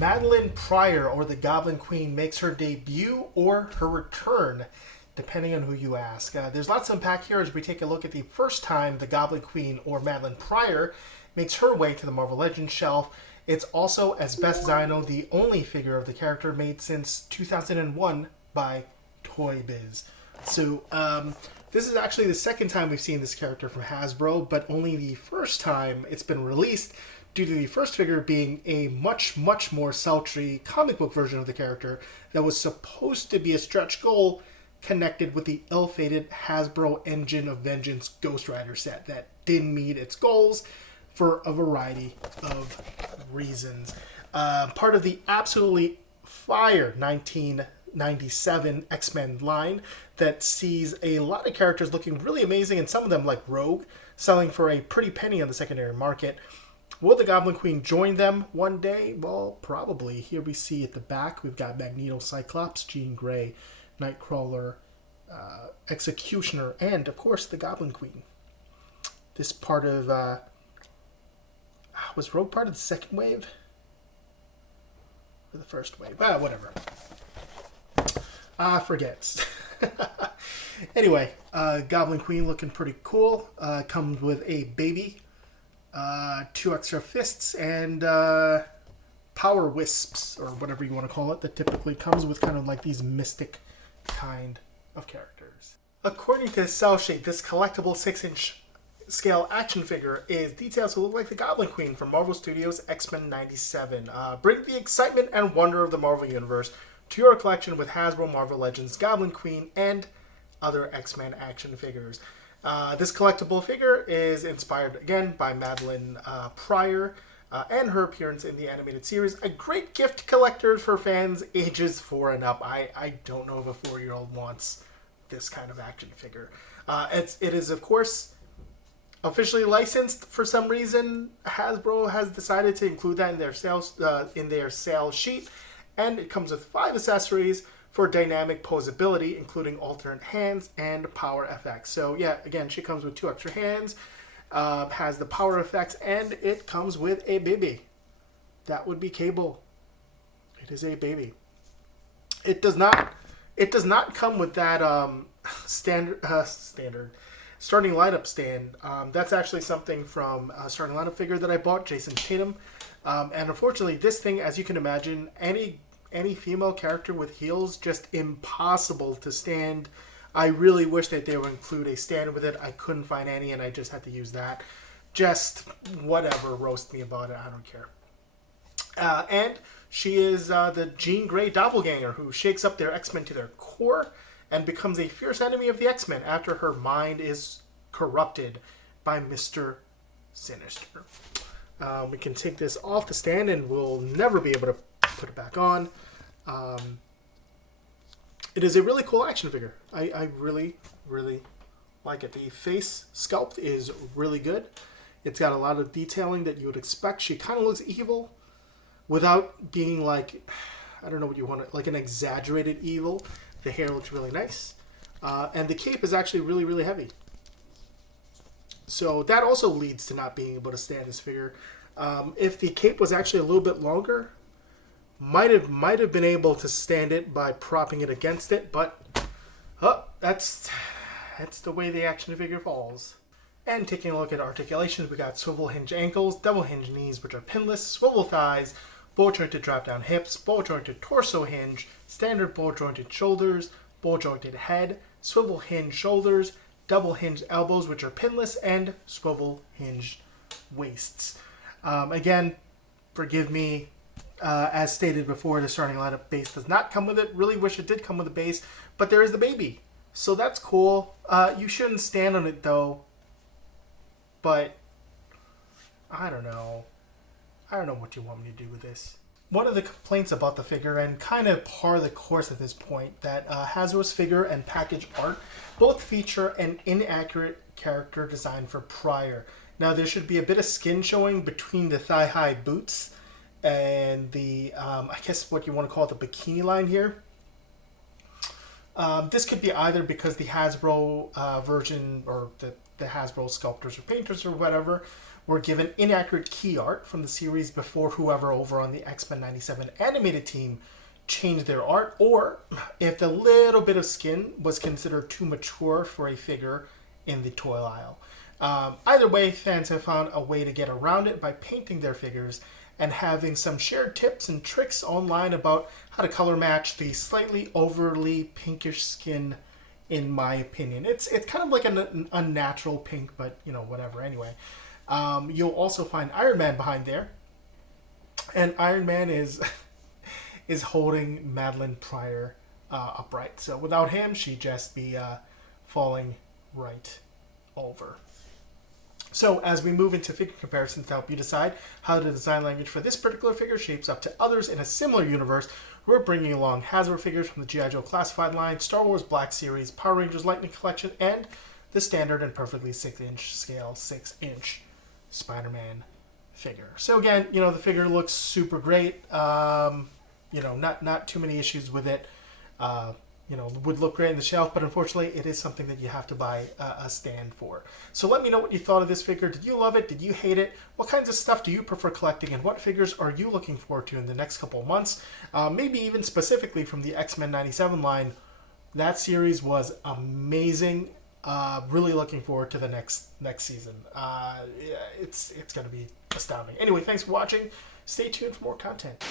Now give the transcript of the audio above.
Madelyn Pryor, or the Goblin Queen, makes her debut or her return, depending on who you ask. There's lots to unpack here as we take a look at the first time the Goblin Queen, or Madelyn Pryor, makes her way to the Marvel Legends shelf. It's also, as best as I know, the only figure of the character made since 2001 by Toy Biz. So, this is actually the second time we've seen this character from Hasbro, but only the first time it's been released, due to the first figure being a much, much more sultry comic book version of the character that was supposed to be a stretch goal connected with the ill-fated Hasbro Engine of Vengeance Ghost Rider set that didn't meet its goals for a variety of reasons. Part of the absolutely fire 1997 X-Men line that sees a lot of characters looking really amazing, and some of them, like Rogue, selling for a pretty penny on the secondary market. Will the Goblin Queen join them one day? Well, probably. Here we see at the back, we've got Magneto, Cyclops, Jean Grey, Nightcrawler, Executioner, and, of course, the Goblin Queen. This part of... was Rogue part of the second wave? Or the first wave? Whatever. Forgets. Anyway, Goblin Queen looking pretty cool. Comes with a baby, 2 extra fists, and power wisps, or whatever you want to call it, that typically comes with kind of like these mystic kind of characters. According to Cell Shade, this collectible 6-inch scale action figure is detailed to look like the Goblin Queen from Marvel Studios' X-Men 97. Bring the excitement and wonder of the Marvel Universe to your collection with Hasbro Marvel Legends Goblin Queen and other X-Men action figures. This collectible figure is inspired again by Madelyn Pryor and her appearance in the animated series. A great gift collector for fans ages 4 and up. I don't know if a 4-year-old wants this kind of action figure. It is, of course, officially licensed for some reason. Hasbro has decided to include that in their sales sheet, and it comes with 5 accessories for dynamic posability, including alternate hands and power effects. So yeah, again, she comes with 2 extra hands, has the power effects, and it comes with a baby. That would be Cable. It is a baby. It does not come with that standard starting lineup stand. That's actually something from a starting lineup figure that I bought, Jason Tatum. And unfortunately, this thing, as you can imagine, any female character with heels, just impossible to stand. I really wish that they would include a stand with it. I couldn't find any, and I just had to use that. Just whatever, roast me about it. I don't care. And she is the Jean Grey doppelganger who shakes up their X-Men to their core and becomes a fierce enemy of the X-Men after her mind is corrupted by Mr. Sinister. We can take this off the stand and we'll never be able to put it back on. It is a really cool action figure. I really, really like it. The face sculpt is really good. It's got a lot of detailing that you would expect. She kind of looks evil without being like, I don't know what you want to, like an exaggerated evil. The hair looks really nice. And the cape is actually really, really heavy. So that also leads to not being able to stand this figure. If the cape was actually a little bit longer, might have been able to stand it by propping it against it, but that's the way the action figure falls. And taking a look at articulations, we got swivel hinge ankles, double hinge knees, which are pinless, swivel thighs, ball jointed drop down hips, ball jointed torso hinge, standard ball jointed shoulders, ball jointed head, swivel hinge shoulders, double hinge elbows, which are pinless, and swivel hinge waists. Again, forgive me. As stated before, the starting lineup base does not come with it. Really wish it did come with a base, but there is the baby. So that's cool. You shouldn't stand on it, though. But, I don't know. I don't know what you want me to do with this. One of the complaints about the figure, and kind of par the course at this point, that Hasbro's figure and package art both feature an inaccurate character design for Pryor. Now, there should be a bit of skin showing between the thigh-high boots and the, I guess what you want to call it, the bikini line here. This could be either because the Hasbro version, or the the Hasbro sculptors or painters or whatever were given inaccurate key art from the series before whoever over on the X-Men 97 animated team changed their art, or if the little bit of skin was considered too mature for a figure in the toy aisle. Either way, fans have found a way to get around it by painting their figures and having some shared tips and tricks online about how to color match the slightly overly pinkish skin, in my opinion. It's kind of like an unnatural pink, but you know, whatever. Anyway, you'll also find Iron Man behind there, and Iron Man is is holding Madelyn Pryor upright. So without him, she'd just be falling right over. So as we move into figure comparisons to help you decide how the design language for this particular figure shapes up to others in a similar universe, we're bringing along Hasbro figures from the G.I. Joe Classified line, Star Wars Black Series, Power Rangers Lightning Collection, and the standard and perfectly 6-inch scale 6-inch Spider-Man figure. So again, you know, the figure looks super great. You know, not too many issues with it. You know, would look great in the shelf, but unfortunately it is something that you have to buy a stand for. So let me know what you thought of this figure. Did you love it? Did you hate it? What kinds of stuff do you prefer collecting, and what figures are you looking forward to in the next couple of months? Maybe even specifically from the X-Men 97 line. That series was amazing. Really looking forward to the next season. It's going to be astounding. Anyway, thanks for watching. Stay tuned for more content.